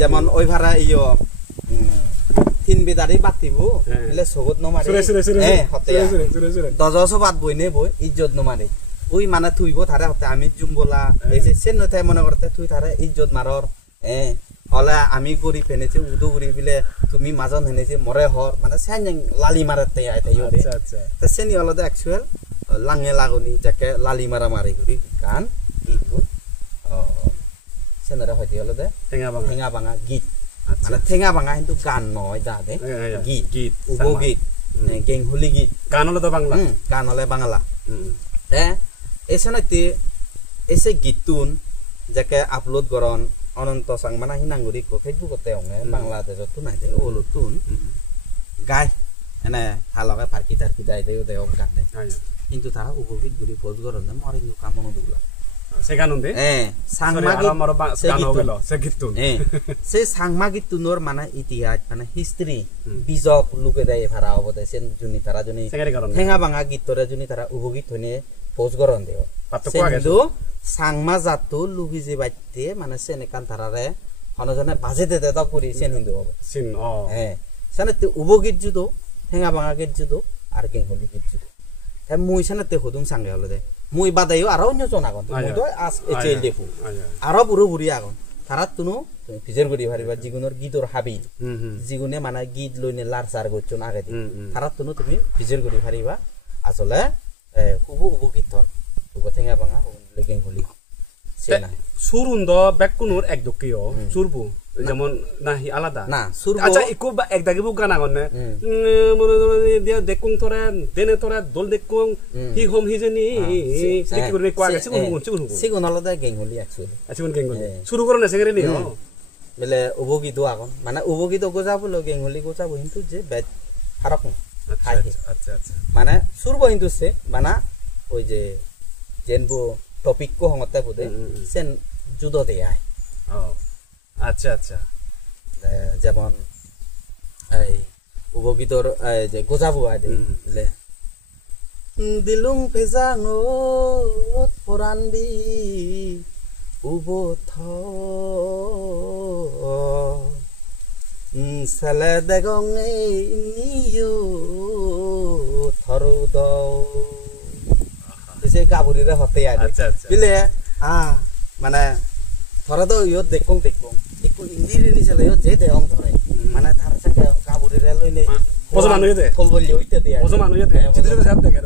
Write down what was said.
যেমন ওই ভাড়া ইয়ো তিন বেদারি বাতিবো এলে সগত নমারে হতে দজস বাদ বই নে বই ইজ্জত নমারে ওই মানে থুইব তারে হতে আমি জুম বলা এই যে সেন নথায় মনে করতে তুই তারে ইজ্জত মারর হলে আমি গরিব এনেছি উদু গরিব বিলে তুমি মাজন এনেছি মরে হর মানে সেন লালি মারাতে আই তাই আচ্ছা আচ্ছা তা সেনি হলদে অ্যাকচুয়াল লাঙে লাগনি যাকে লালি মারা মারি করি গান কিন্তু সেনারা হয়তো হলদে ঠেঙা ভাঙা গীত মানে ঠেঙা ভাঙা কিন্তু গান নয় দা দে গীত গীত উব গীত গেংহুলি গীত গান হলে তো বাংলা গান হলে বাংলা এসে এসে গীতুন যাকে আপলোড করন অনন্ত সাংমানা হিনাঙ্গুরি কো ফেসবুকতে অঙ্গে বাংলাদেশত নাই দে ওলুতুন গায় এনে হালকে ফারকি তারকি দাই দে ওদে অং গান দে কিন্তু তারা উপগীত গুলি পোজ করন দে মরে নু কামনো দুলা সে গান দে সাংমাগি গান হলো সে গীতুন সে সাংমাগি তুনর মানে ইতিহাস মানে হিস্ট্রি বিজক লুকে দেয় ভাড়া অবদে সেন জুনি তারা জুনি ঠেঙা ভাঙা গীতরে জুনি তারা উপগীত হইনে পোজ করন দে কিন্তু সাংমা জাতু লুবি যে বাইতে মানে সেনে কান তারারে হনজনে বাজে দে দে করি সেন হিন্দু হবে সিন সেনে উপগীত জুদো ঠেঙা ভাঙা গীত জুদো আর গেংহলি গীত জুদো মুই সেনে তে হুদুম সাঙ্গে হলো দে মুই বাদাইও আর অন্য জন আগন মুই তো আস এচেল দেখু আর বুড়ো বুড়ি আগন তারা তুনো ফিজের গড়ি ভারিবা জিগুনের গীতর হাবি জিগুনে মানে গীত লইনে লার সার গচ্ছন আগে দি তারা তুনো তুমি ফিজের গড়ি ভারিবা আসলে হুবু উপগীত হুবু ঠেঙা ভাঙা গেংহলি সেনা সুরুন্দ বেকুনুর এক দকিও সুরবু যেমন নাহি আলাদা না সুরবু আচ্ছা ইকো এক দাগিবু গান আগন নে মনে দিয়া দেখুং তোরা দেনে তোরা দল দেখুং হি হোম হি জেনি লিখি করে কোয়া গেছে কোন সিগুন আলাদা গেংহলি অ্যাকচুয়ালি আচ্ছা কোন গেংহলি শুরু করনে সেগরে নি বলে উপগীত আগন মানে উপগীত গোজাবলো গেংহলি গোজাবো কিন্তু যে বেদ ফারাক আচ্ছা আচ্ছা আচ্ছা মানে সুরবো কিন্তু সে মানে ওই যে জেনবু টপিক কো হংতে বুদে সেন জুদো দে আয় আচ্ছা আচ্ছা যেমন এই উপগীতর যে গোজাবু আয় দিলে দিলুং ফেজাং ফরানবি উবো থ সেলে দেগং নিয়ো থরু দাও সে গাবুরিরে হতে আয় বিলে মানে থরা তো ইয়ত দেখুং একটু হিন্দি রিলিজ হলে যে দেহং ধরে মানে তার সাথে গাবুরিরে লইনে ওজো মানু দে ফল বলি হইতে দে ওজো মানু দে চিত্র সাথে দেখে